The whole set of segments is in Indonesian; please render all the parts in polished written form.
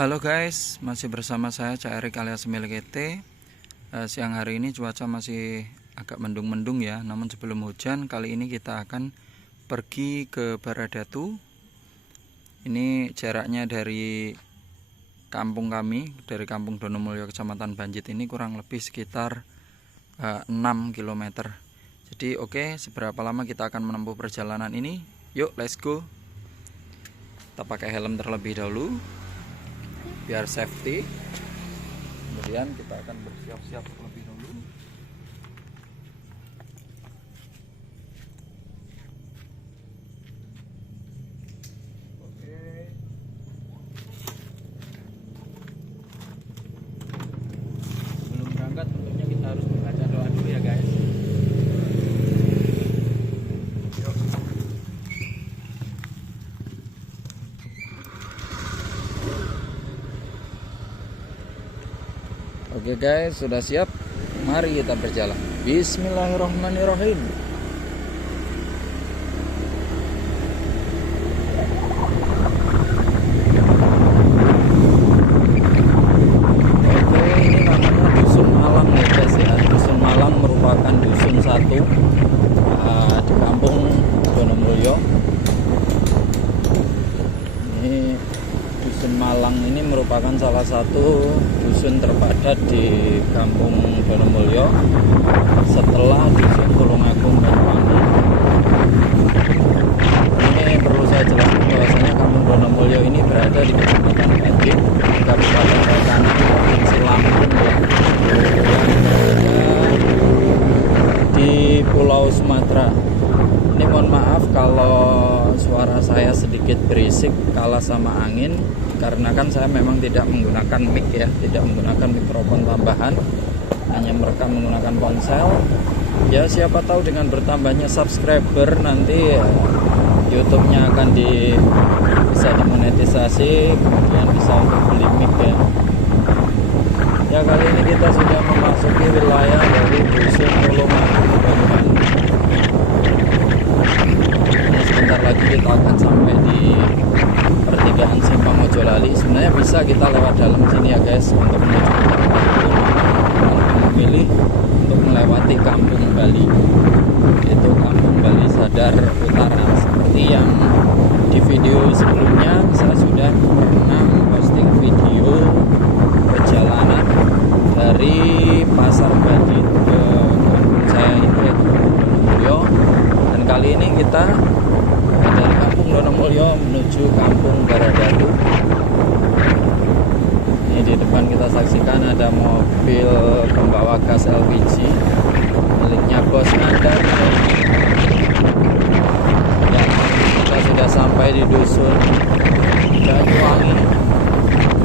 Halo guys, masih bersama saya Cak Erik alias Milik ET. Siang hari ini cuaca masih agak mendung-mendung ya. Namun sebelum hujan, kali ini kita akan pergi ke Baradatu. Ini jaraknya dari kampung kami, dari Kampung Donomulyo Kecamatan Banjit ini kurang lebih sekitar 6 km. Jadi oke, seberapa lama kita akan menempuh perjalanan ini? Yuk, let's go. Kita pakai helm terlebih dahulu biar safety. Kemudian kita akan bersiap-siap terlebih dahulu. Oke. Sebelum berangkat tentunya kita harus membaca doa dulu ya guys. Oke guys, sudah siap? Mari kita berjalan. Bismillahirrahmanirrahim. Oke, ini namanya Dusun Malang ya guys ya. Dusun Malang merupakan dusun satu di Kampung Donomulyo. Ini Dusun Malang ini merupakan salah satu dusun terpadat di Kampung Donomulyo setelah Dusun Tulungagung Banyuwangi. Ini perlu saya jelaskan bahwasanya Kampung Donomulyo ini berada di Kecamatan Banjit, Kabupaten Banyuwangi, Provinsi Lampung ya, yang berada di Pulau Sumatera. Ini mohon maaf kalau suara saya sedikit berisik kalah sama angin, karena kan saya memang tidak menggunakan mic ya, tidak menggunakan mikrofon tambahan, hanya merekam menggunakan ponsel. Ya siapa tahu dengan bertambahnya subscriber nanti YouTube-nya akan bisa dimonetisasi, kemudian bisa untuk beli mic ya. Ya kali ini kita sudah memasuki wilayah dari Dusun Tulungagung Banyuwangi. Sebentar lagi kita akan sampai di pertigaan Simpang Mojolali. Sebenarnya bisa kita lewat dalam sini ya guys untuk menuju ke tempat itu. Memilih untuk melewati Kampung Bali, itu Kampung Bali Sadar Utara. Seperti yang di video sebelumnya saya sudah pernah posting video perjalanan dari Pasar Banjit ke kampung saya itu yaitu Donomulyo. Dan kali ini kita dari Kampung Donomulyo menuju Kampung Baradatu. Ini di depan kita saksikan ada mobil pembawa gas LPG miliknya Bos Ngandar. Ya, kita sudah sampai di Dusun Banyuwangi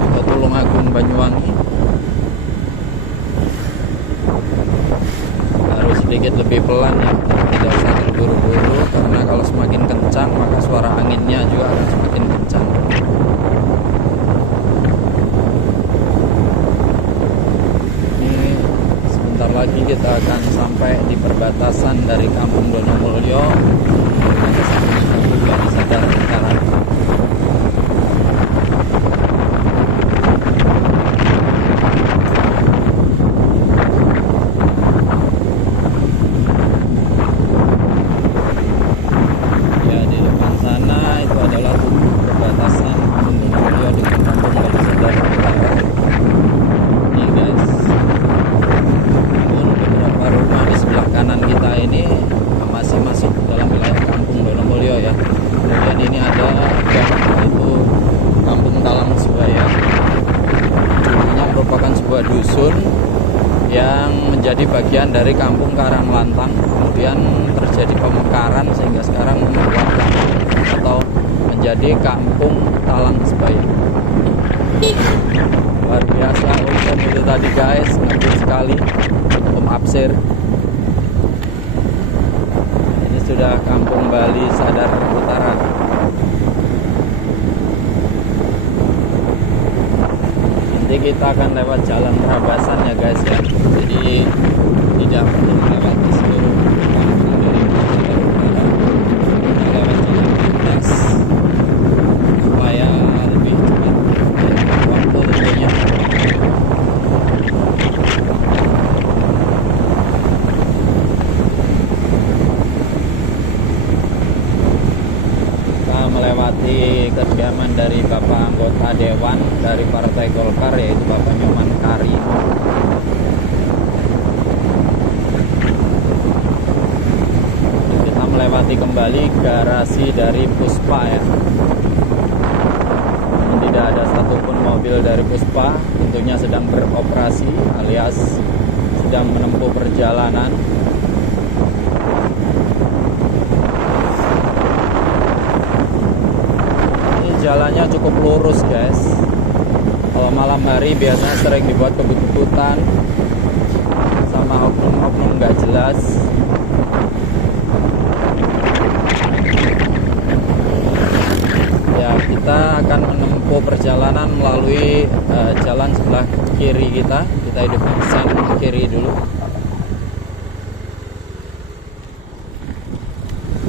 atau Tulungagung Banyuwangi. Harus sedikit lebih pelan ya, tidak usah terburu-buru, karena kalau semakin kencang maka suara anginnya juga akan semakin kencang. Ini sebentar lagi kita akan sampai di perbatasan dari Kampung Donomulyo dengan Kampung Bali Sadar Utara. Dusun yang menjadi bagian dari Kampung Karanglantang, kemudian terjadi pemekaran sehingga sekarang membuat atau menjadi Kampung Talang Sebaya. Luar biasa hujan itu tadi guys, ngeri sekali. Absir. Ini sudah Kampung Bali Sadar Utara. Nanti kita akan lewat jalan Rabasan ya guys ya. Jadi tidak perlu melewati seluruh kampung dari Sadar Utara. Kita lewat jalan lintas supaya lebih cepat dan waktu kediaman dari Bapak anggota Dewan dari Partai Golkar, yaitu Bapak Nyoman Karim. Kita melewati kembali garasi dari Puspa ya. Tidak ada satupun mobil dari Puspa, tentunya sedang beroperasi alias sedang menempuh perjalanan. Jalannya cukup lurus guys. Kalau malam hari biasanya sering dibuat kebut-kebutan sama oknum-oknum nggak jelas. Ya, kita akan menempuh perjalanan melalui jalan sebelah kiri kita. Kita hidup sen kiri dulu.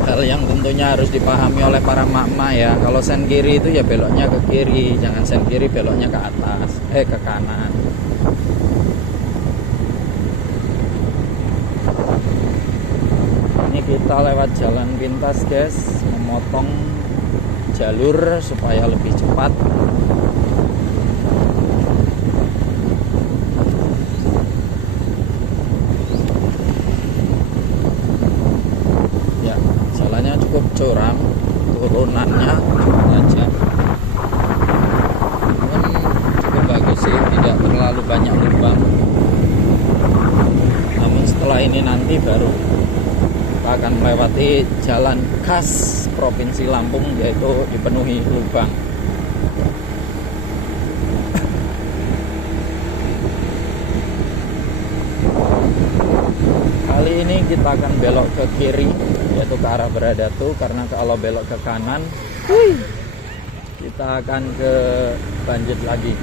Hal yang tentunya harus dipahami oleh para mak-mak ya, kalau sen kiri itu ya beloknya ke kiri, jangan sen kiri beloknya ke atas, ke kanan. Ini kita lewat jalan pintas guys, memotong jalur supaya lebih cepat. Cukup curam, turunannya aja cukup bagus sih, tidak terlalu banyak lubang. Namun setelah ini nanti baru kita akan melewati jalan khas Provinsi Lampung, yaitu dipenuhi lubang. Kali ini kita akan belok ke kiri, yaitu ke arah Baradatu, karena kalau belok ke kanan kita akan ke Banjit lagi.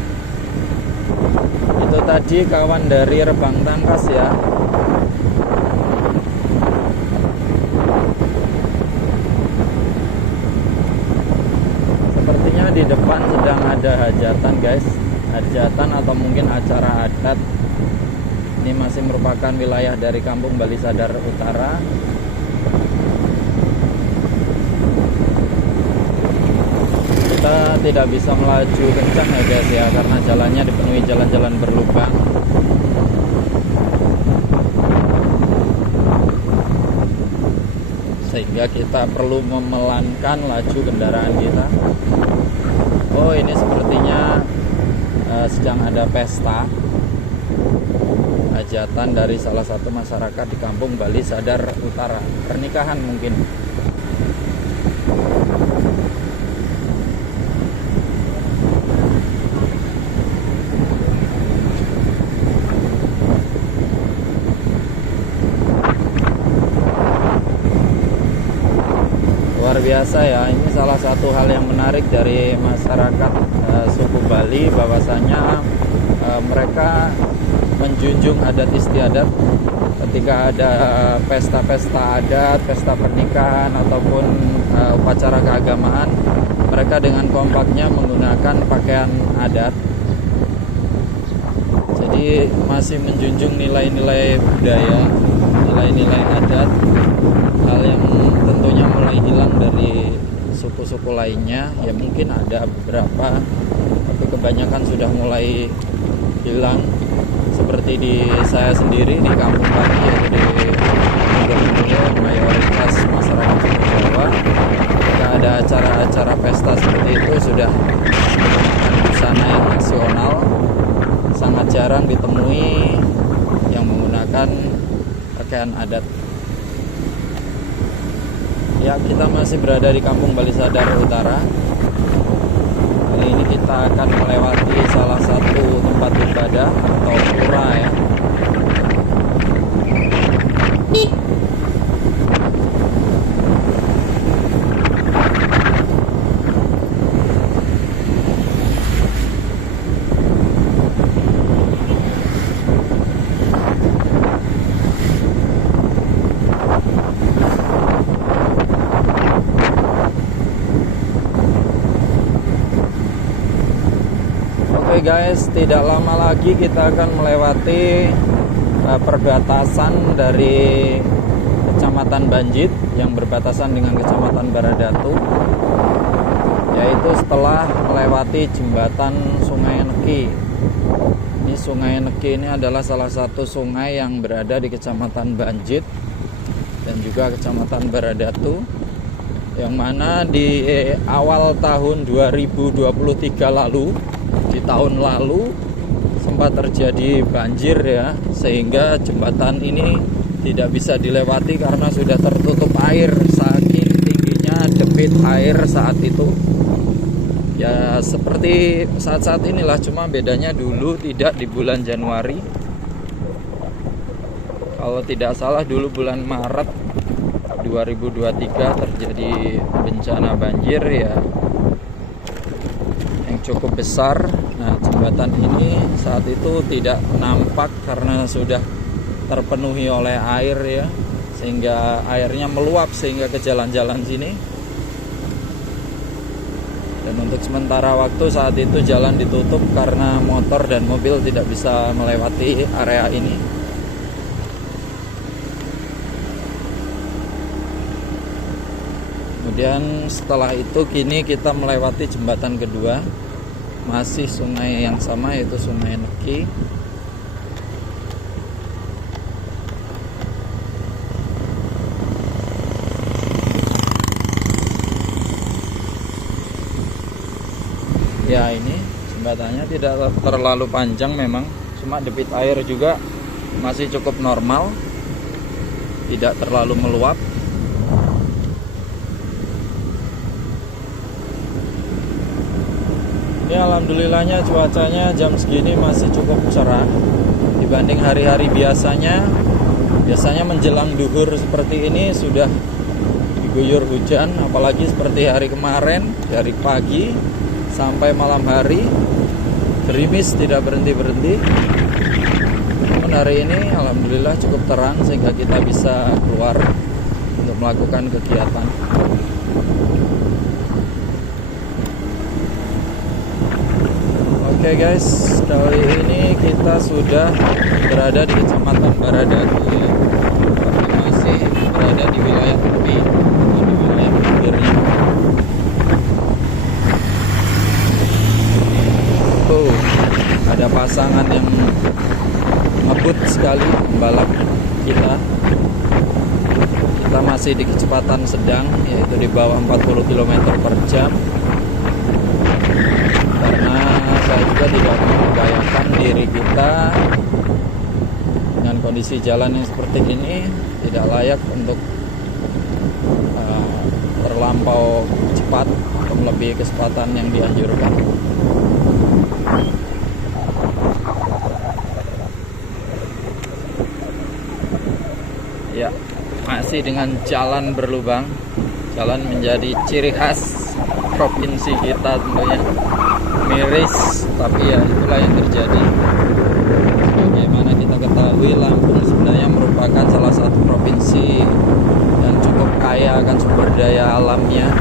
Itu tadi kawan dari Rebang Tangkas ya. Sepertinya di depan sedang ada hajatan guys, hajatan atau mungkin acara adat. Ini masih merupakan wilayah dari Kampung Bali Sadar Utara. Kita tidak bisa melaju kencang ya guys ya, karena jalannya dipenuhi jalan-jalan berlubang. Sehingga kita perlu memelankan laju kendaraan kita. Oh, ini sepertinya sedang ada pesta hajatan dari salah satu masyarakat di Kampung Bali Sadar Utara, pernikahan mungkin. Luar biasa ya, ini salah satu hal yang menarik dari masyarakat suku Bali, bahwasanya mereka menjunjung adat istiadat. Ketika ada pesta-pesta adat, pesta pernikahan ataupun upacara keagamaan, mereka dengan kompaknya menggunakan pakaian adat. Jadi masih menjunjung nilai-nilai budaya, nilai-nilai adat, hal yang tentunya mulai hilang dari suku-suku lainnya. Ya mungkin ada beberapa, tapi kebanyakan sudah mulai hilang. Seperti di saya sendiri di Kampung Bali, yaitu di Mojokerto, mayoritas masyarakat suku Jawa, jika ada acara-acara pesta seperti itu sudah menggunakan busana yang nasional. Sangat jarang ditemui yang menggunakan pakaian adat. Ya, kita masih berada di Kampung Bali Sadar Utara. Kali ini kita akan melewati salah satu tempat ibadah atau pura ya. Oke guys, tidak lama lagi kita akan melewati perbatasan dari Kecamatan Banjit yang berbatasan dengan Kecamatan Baradatu. yaitu setelah melewati jembatan Sungai Neki. Ini Sungai Neki ini adalah salah satu sungai yang berada di Kecamatan Banjit dan juga Kecamatan Baradatu, yang mana di awal tahun 2023 lalu, di tahun lalu sempat terjadi banjir ya, sehingga jembatan ini tidak bisa dilewati karena sudah tertutup air, saking tingginya debit air saat itu. Ya seperti saat-saat inilah, cuma bedanya dulu tidak di bulan Januari. Kalau tidak salah dulu bulan Maret 2023 terjadi bencana banjir ya, yang cukup besar. Nah, jembatan ini saat itu tidak nampak karena sudah terpenuhi oleh air ya, sehingga airnya meluap sehingga ke jalan-jalan sini. Dan untuk sementara waktu saat itu jalan ditutup karena motor dan mobil tidak bisa melewati area ini. Kemudian setelah itu kini kita melewati jembatan kedua, masih sungai yang sama yaitu Sungai Neki. Ya, ini jembatannya tidak terlalu panjang memang, cuma debit air juga masih cukup normal, tidak terlalu meluap. Ini alhamdulillahnya cuacanya jam segini masih cukup cerah dibanding hari-hari biasanya. Biasanya menjelang duhur seperti ini sudah diguyur hujan, apalagi seperti hari kemarin dari pagi sampai malam hari gerimis tidak berhenti-berhenti. Namun hari ini alhamdulillah cukup terang sehingga kita bisa keluar untuk melakukan kegiatan. Oke guys, kali ini kita sudah berada di Kecamatan Baradatu ya. Tapi masih berada di wilayah tepi, di wilayah pinggirnya. Tuh, ada pasangan yang ngebut sekali membalap kita. Kita masih di kecepatan sedang, yaitu di bawah 40 km per jam. Karena saya juga tidak membayangkan diri kita dengan kondisi jalan yang seperti ini tidak layak untuk terlampau cepat atau melebihi kecepatan yang dianjurkan. Ya, masih dengan jalan berlubang. Jalan menjadi ciri khas provinsi kita tentunya. Miris, tapi ya itulah yang terjadi. Bagaimana kita ketahui, Lampung sebenarnya merupakan salah satu provinsi yang cukup kaya akan sumber daya alamnya.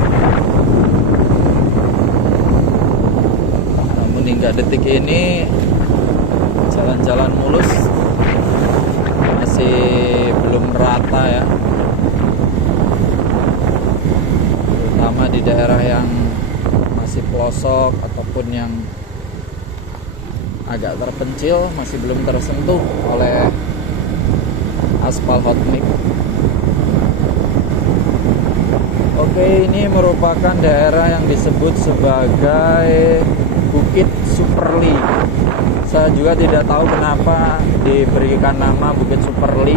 Namun hingga detik ini jalan-jalan mulus masih belum rata ya, terutama di daerah yang masih pelosok ataupun yang agak terpencil masih belum tersentuh oleh aspal hot mix. Oke, ini merupakan daerah yang disebut sebagai Bukit Superli. Saya juga tidak tahu kenapa diberikan nama Bukit Superli,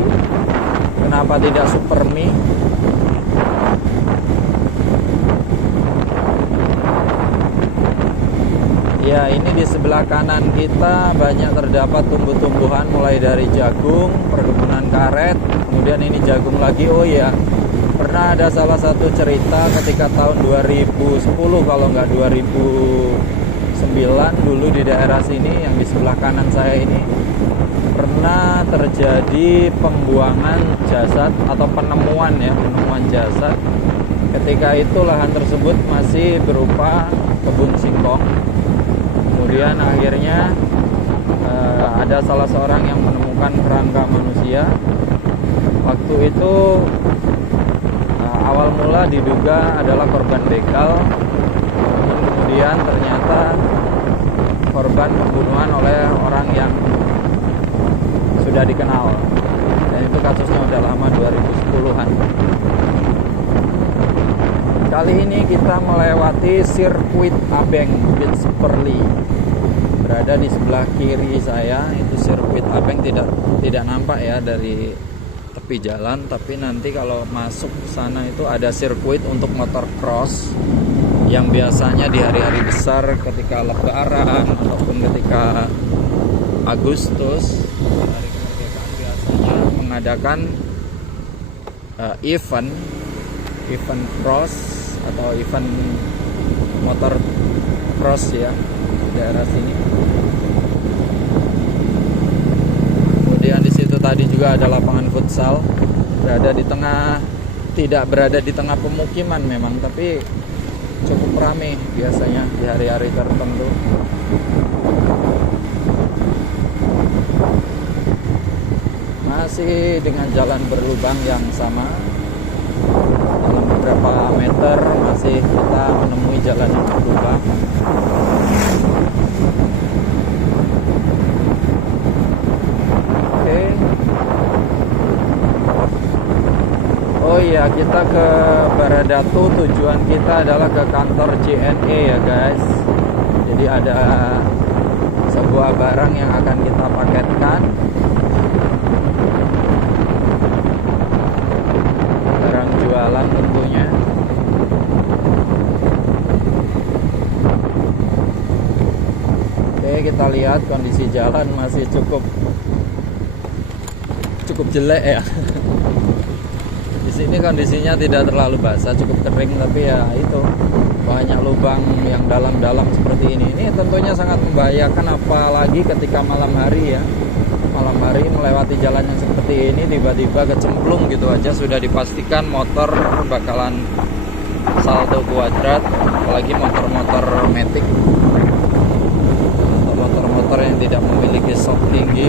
kenapa tidak Supermi. Ya, ini di sebelah kanan kita banyak terdapat tumbuh-tumbuhan mulai dari jagung, perkebunan karet, kemudian ini jagung lagi. Oh ya, pernah ada salah satu cerita ketika tahun 2010 kalau nggak 2009 dulu di daerah sini yang di sebelah kanan saya ini pernah terjadi pembuangan jasad atau penemuan jasad. Ketika itu lahan tersebut masih berupa kebun singkong. Kemudian akhirnya ada salah seorang yang menemukan kerangka manusia. Waktu itu awal mula diduga adalah korban begal. kemudian ternyata korban pembunuhan oleh orang yang sudah dikenal, dan itu kasusnya udah lama, 2010-an. Kali ini kita melewati sirkuit Abeng Beach Perli. Berada di sebelah kiri saya itu sirkuit Abeng, tidak nampak ya dari tepi jalan, tapi nanti kalau masuk sana itu ada sirkuit untuk motor cross yang biasanya di hari-hari besar ketika Lebaran ataupun ketika Agustus, hari kemerdekaan, biasanya mengadakan event cross atau event motor cross ya di daerah sini. Kemudian di situ tadi juga ada lapangan futsal, tidak berada di tengah pemukiman memang, tapi cukup ramai biasanya di hari-hari tertentu. Masih dengan jalan berlubang yang sama. Dalam beberapa meter masih kita menemui jalan yang berlubang. Oke. Oh iya, kita ke Baradatu, tujuan kita adalah ke kantor JNE ya guys. Jadi ada sebuah barang yang akan kita paketkan. Barang jualan tentunya. Oke, kita lihat kondisi jalan masih cukup jelek ya. Di sini kondisinya tidak terlalu basah, cukup kering, tapi ya itu banyak lubang yang dalam-dalam seperti ini. Ini tentunya sangat membahayakan, apalagi ketika malam hari ya. Malam hari melewati jalan yang seperti ini, tiba-tiba kecemplung gitu aja sudah dipastikan motor bakalan saldo kuadrat, apalagi motor-motor matic atau motor-motor yang tidak memiliki shock tinggi.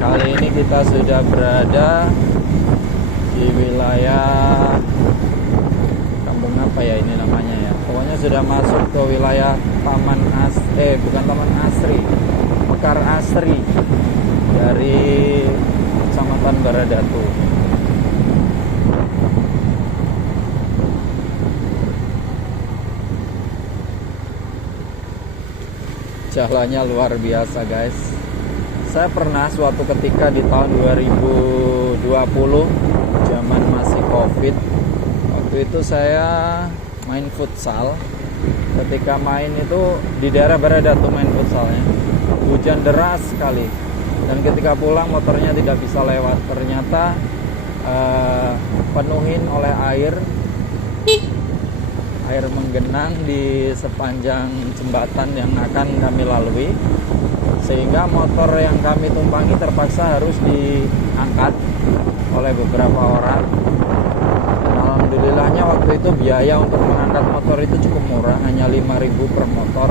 Kali ini kita sudah berada di wilayah kampung apa ya ini namanya ya. Pokoknya sudah masuk ke wilayah bukan Taman Asri, Mekar Asri dari Kecamatan Baradatu. Jalannya luar biasa guys. Saya pernah suatu ketika di tahun 2020, zaman masih COVID, waktu itu saya main futsal. Ketika main itu di daerah Baradatu main futsalnya, hujan deras sekali, dan ketika pulang motornya tidak bisa lewat. Ternyata penuhin oleh air menggenang di sepanjang jembatan yang akan kami lalui, sehingga motor yang kami tumpangi terpaksa harus diangkat oleh beberapa orang. Dan alhamdulillahnya waktu itu biaya untuk mengangkat motor itu cukup murah, hanya 5.000 per motor.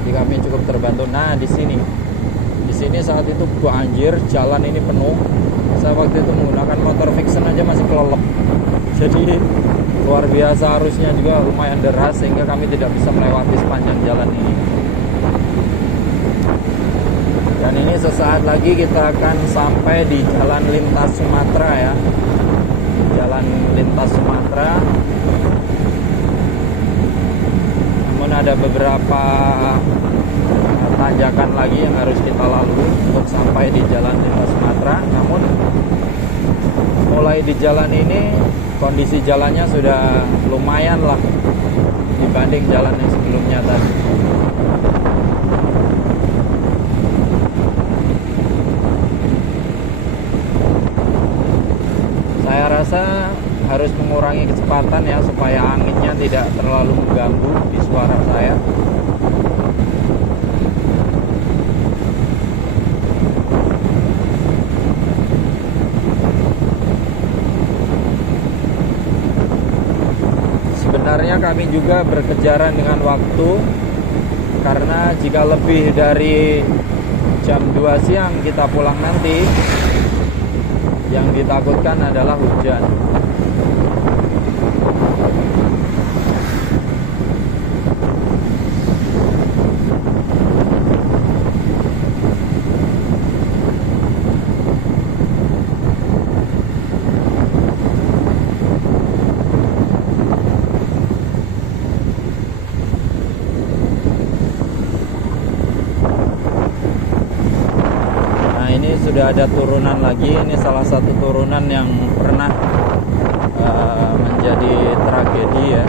Jadi kami cukup terbantu. Nah, di sini saat itu banjir, jalan ini penuh. Saya waktu itu menggunakan motor Vixen aja masih kelelep. Jadi luar biasa, arusnya juga lumayan deras sehingga kami tidak bisa melewati sepanjang jalan ini. Dan ini sesaat lagi kita akan sampai di Jalan Lintas Sumatera ya. Jalan Lintas Sumatera. Namun ada beberapa tanjakan lagi yang harus kita lalui untuk sampai di Jalan Lintas Sumatera. Namun mulai di jalan ini kondisi jalannya sudah lumayan lah dibanding jalan yang sebelumnya tadi. Saya rasa harus mengurangi kecepatan ya, supaya anginnya tidak terlalu mengganggu di suara saya. Sebenarnya kami juga berkejaran dengan waktu, karena jika lebih dari jam 2 siang kita pulang nanti, yang ditakutkan adalah hujan. Sudah ada turunan lagi. Ini salah satu turunan yang pernah menjadi tragedi ya.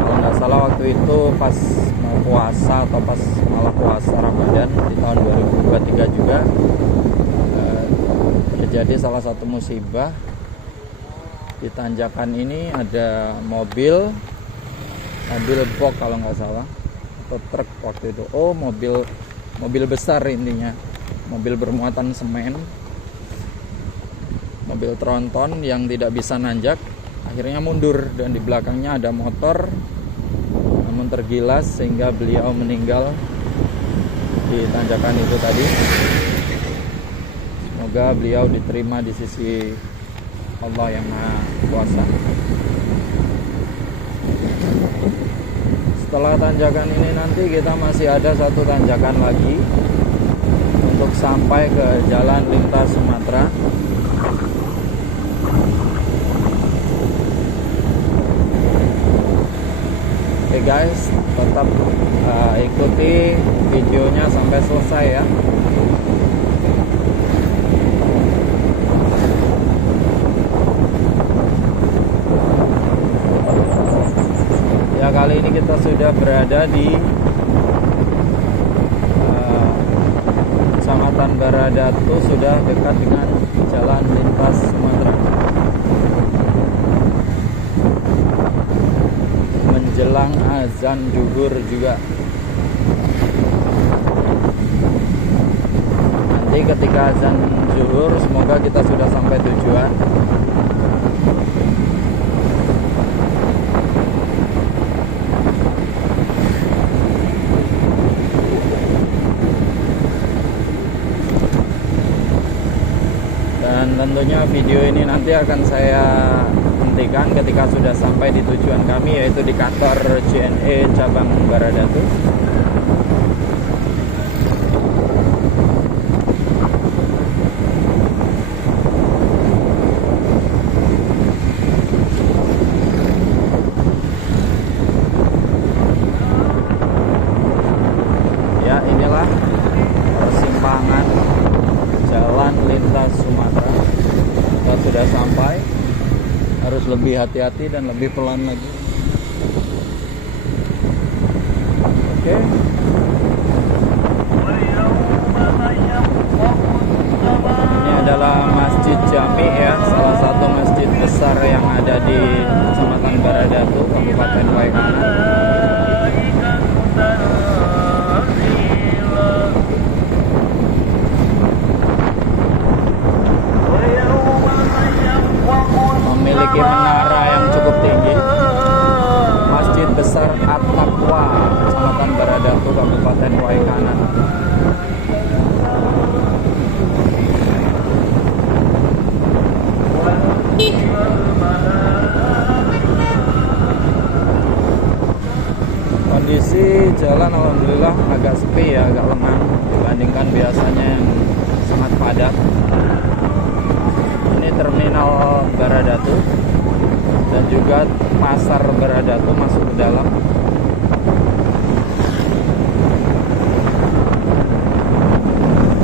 Kalau nggak salah waktu itu pas mau puasa atau pas malah puasa Ramadan di tahun 2023 juga terjadi salah satu musibah. Di tanjakan ini ada mobil box kalau nggak salah, atau truk waktu itu. Oh, mobil besar intinya. Mobil bermuatan semen, mobil tronton yang tidak bisa nanjak, akhirnya mundur, dan di belakangnya ada motor, namun tergilas sehingga beliau meninggal di tanjakan itu tadi. Semoga beliau diterima di sisi Allah yang Maha Kuasa. Setelah tanjakan ini nanti kita masih ada satu tanjakan lagi untuk sampai ke Jalan Lintas Sumatera. Oke guys, tetap ikuti videonya sampai selesai ya. Ya, kali ini kita sudah berada di Kecamatan Baradatu, sudah dekat dengan Jalan Lintas Sumatera. Menjelang azan zuhur juga. Nanti ketika azan zuhur semoga kita sudah sampai tujuan. Dan tentunya video ini nanti akan saya hentikan ketika sudah sampai di tujuan kami, yaitu di kantor JNE cabang Baradatu. Ya, inilah persimpangan Jalan Lintas Sumatera. Kita sudah sampai, harus lebih hati-hati dan lebih pelan lagi. Oke. Ini adalah Masjid Jami ya, salah satu masjid besar yang ada di Kecamatan Baradatu, Kabupaten Waikana. Memiliki menara yang cukup tinggi. Masjid Besar At-Taqwa, Kecamatan Baradatu, Kabupaten Waikana. Kondisi jalan alhamdulillah agak sepi ya, agak lengang dibandingkan biasanya yang sangat padat. Ini terminal Baradatu dan juga pasar Baradatu masuk ke dalam.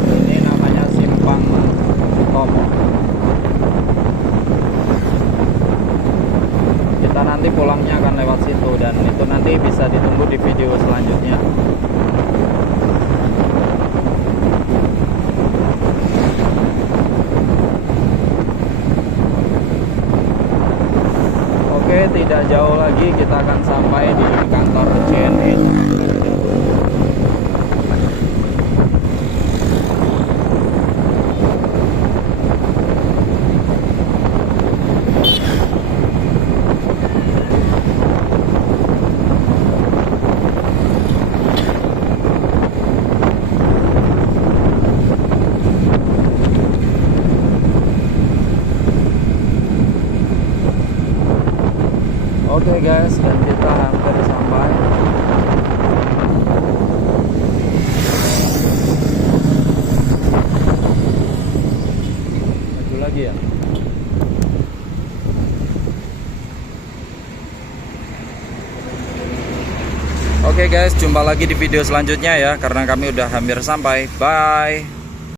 Ini namanya Simpang Tomo. Kita nanti pulangnya akan lewat situ, dan itu nanti bisa ditunggu di video selanjutnya. Oke, tidak jauh lagi kita akan sampai di kantor JNE. Oke guys, dan kita hampir sampai. Maju lagi ya. Oke guys, jumpa lagi di video selanjutnya ya, karena kami udah hampir sampai. Bye.